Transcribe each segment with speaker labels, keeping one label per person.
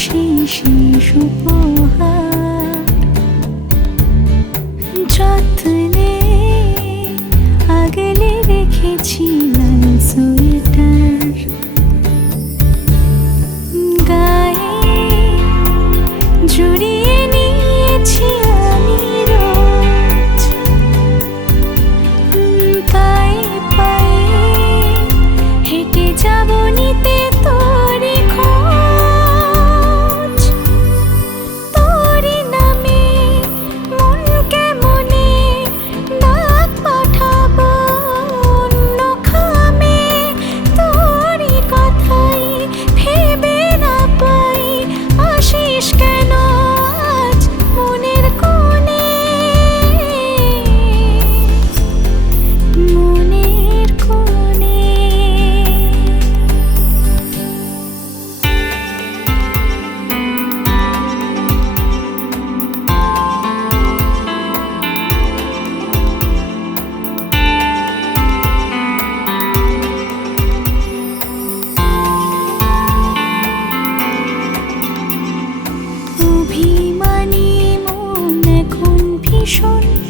Speaker 1: সেই রেখেছি। ভীষণ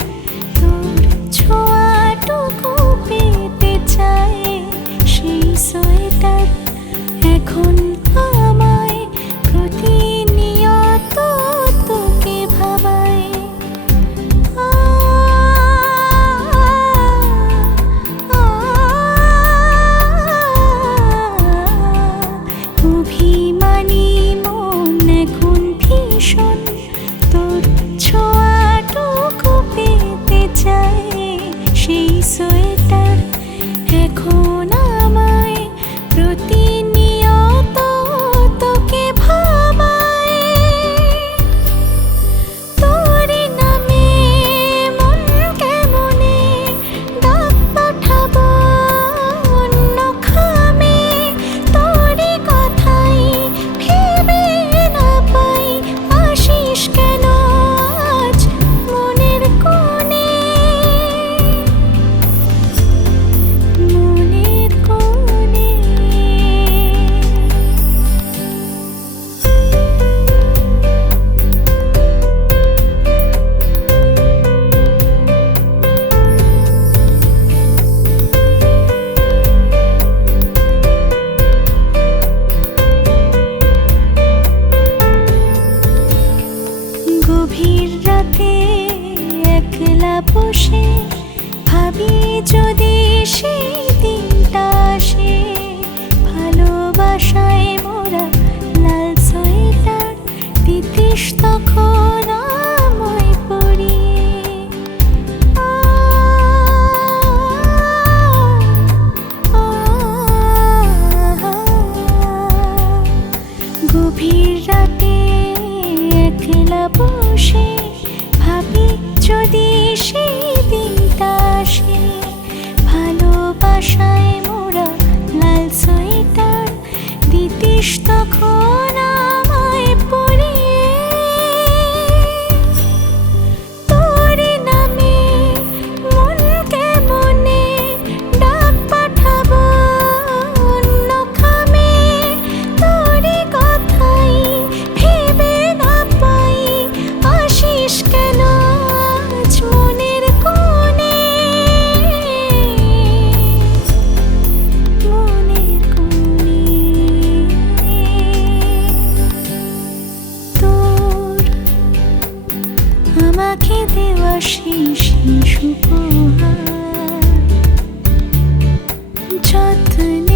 Speaker 1: একলা বসে ভাবি যদি সেই দিনটা আসে ভালোবাসায় মোরা লাল সোয়েটার তিতিস між такою. আমাকে দেওয়া শেষ শিশু যত্ন